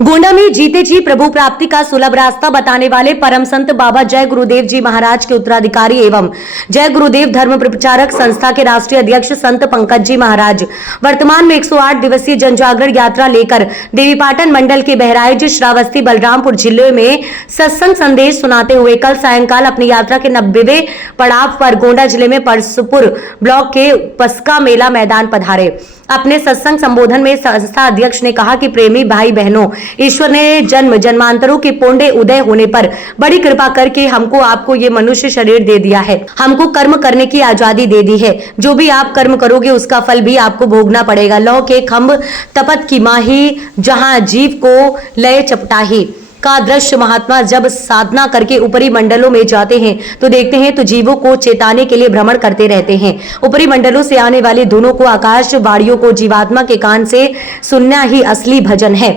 गोंडा में जीते जी प्रभु प्राप्ति का सुलभ रास्ता बताने वाले परम संत बाबा जय गुरुदेव जी महाराज के उत्तराधिकारी एवं जय गुरुदेव धर्म प्रचारक संस्था के राष्ट्रीय अध्यक्ष संत पंकज जी महाराज वर्तमान में 108 दिवसीय जनजागरण यात्रा लेकर देवीपाटन मंडल के बहराइच, श्रावस्ती, बलरामपुर जिले में सत्संग संदेश सुनाते हुए कल सायंकाल अपनी यात्रा के 90वें पड़ाव पर गोंडा जिले में परसपुर ब्लॉक के पस्का मेला मैदान पधारे। अपने सत्संग संबोधन में संस्था अध्यक्ष ने कहा कि प्रेमी भाई बहनों, ईश्वर ने जन्म जन्मांतरों के पुण्य उदय होने पर बड़ी कृपा करके हमको आपको ये मनुष्य शरीर दे दिया है। हमको कर्म करने की आजादी दे दी है। जो भी आप कर्म करोगे उसका फल भी आपको भोगना पड़ेगा। लौ के खम्भ तपत की माही, जहां जीव को लय चपटाही का दृश्य महात्मा जब साधना करके ऊपरी मंडलों में जाते हैं तो देखते हैं तो जीवों को चेताने के लिए भ्रमण करते रहते हैं। ऊपरी मंडलों से आने वाली धुनों को, आकाश वाणियों को जीवात्मा के कान से सुनना ही असली भजन है।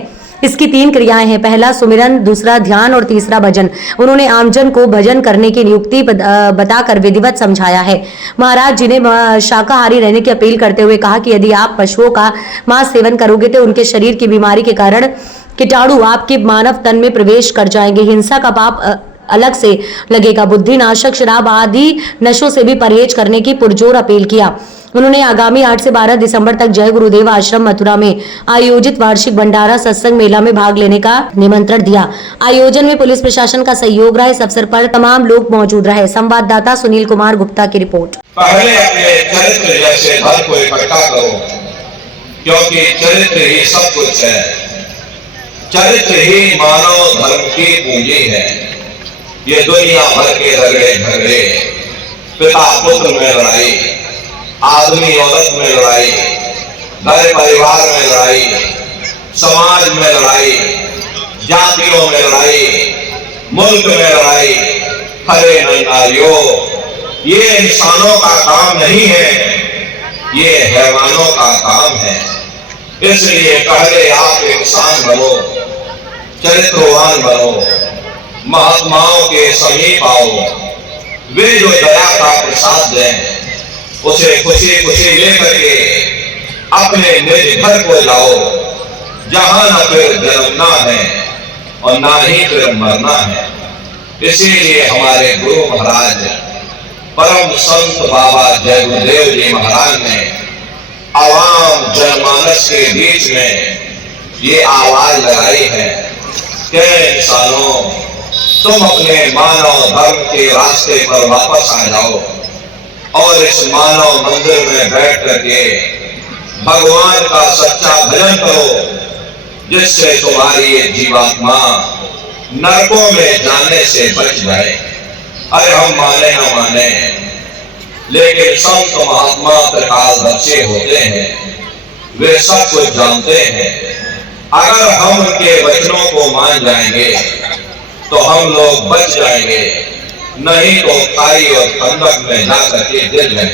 इसकी 3 क्रियाएं हैं, पहला सुमिरन, दूसरा ध्यान और तीसरा भजन। उन्होंने आमजन को भजन करने की नियुक्ति बताकर विधिवत समझाया है। महाराज जी ने शाकाहारी रहने की अपील करते हुए कहा कि यदि आप पशुओं का मांस सेवन करोगे तो उनके शरीर की बीमारी के कारण कीटाणु आपके मानव तन में प्रवेश कर जाएंगे। हिंसा का पाप अलग से लगेगा। बुद्धि नाशक शराब आदि नशों से भी परहेज करने की पुरजोर अपील किया। उन्होंने आगामी 8 से 12 दिसंबर तक जय गुरुदेव आश्रम मथुरा में आयोजित वार्षिक भंडारा सत्संग मेला में भाग लेने का निमंत्रण दिया। आयोजन में पुलिस प्रशासन का सहयोग रहा। इस अवसर पर तमाम लोग मौजूद रहे। संवाददाता सुनील कुमार गुप्ता की रिपोर्ट। पहले अपने चरित्र जैसे धन को इकट्ठा करो, क्योंकि चरित्र ही सब कुछ है। चरित्र ही मानव धर्म की पूंजी है। ये दुनिया भर के झगड़े, पिता पुत्र में लड़ाई, आदमी औरत में लड़ाई, घर परिवार में लड़ाई, समाज में लड़ाई, जातियों में लड़ाई, मुल्क में लड़ाई, हरे नारियों, ये इंसानों का काम नहीं है, ये हैवानों का काम है। इसलिए पहले आप इंसान बनो, चरित्रवान बनो, महात्माओं के समीप आओ। वे जो दया का प्रसाद दें उसे खुशी खुशी लेकर के अपने निज घर को जाओ, जहां न फिर जन्मना है और ना ही फिर मरना है। इसीलिए हमारे गुरु महाराज परम संत बाबा जय गुरुदेव जी महाराज ने आवाम जनमानस के बीच में ये आवाज लगाई है कि इंसानों, तुम अपने मानव धर्म के रास्ते पर वापस आ जाओ और इस मानव मंदिर में बैठ करके भगवान का सच्चा भजन करो, जिससे तुम्हारी ये जीवात्मा नरकों में जाने से बच जाए। अरे हम माने न माने, लेकिन संत महात्मा त्रिकालदर्शी होते हैं, वे सब कुछ जानते हैं। अगर हम उनके वचनों को मान जाएंगे तो हम लोग बच जाएंगे, नहीं तो खाई और खंडक में जाकर के गिर जाएंगे।